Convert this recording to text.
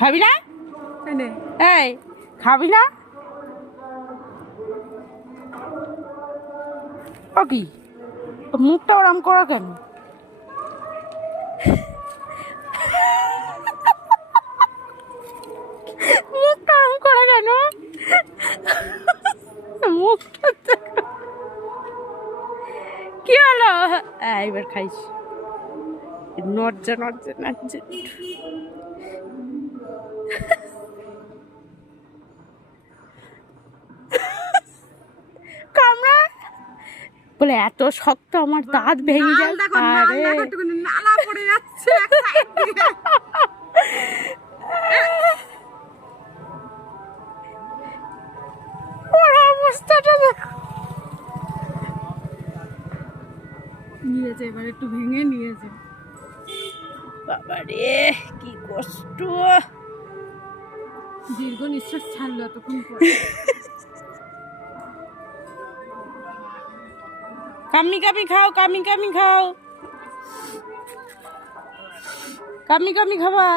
খাবি না? এই খাবি না? ও কি মুখটা ওরম করা কেন? মুখটা ওরম করা কেন? মুখটা কি হলো? এবার খাইস। নড়ছে নড়ছে নাচছে। কামড়া বলে এত শক্ত আমার দাঁত ভেঙে যায়। আরে নালা পড়ে যাচ্ছে ওর অবস্থাটা দেখো। নিয়েছে এবার একটু ভেঙে নিয়েছে। বাবা রে কি কষ্ট। দীর্ঘ নিঃশ্বাস ছাড়লো এতক্ষণ পরে। কামি কামি খাও, কামি কামি খাও, কামি কামি খাবা।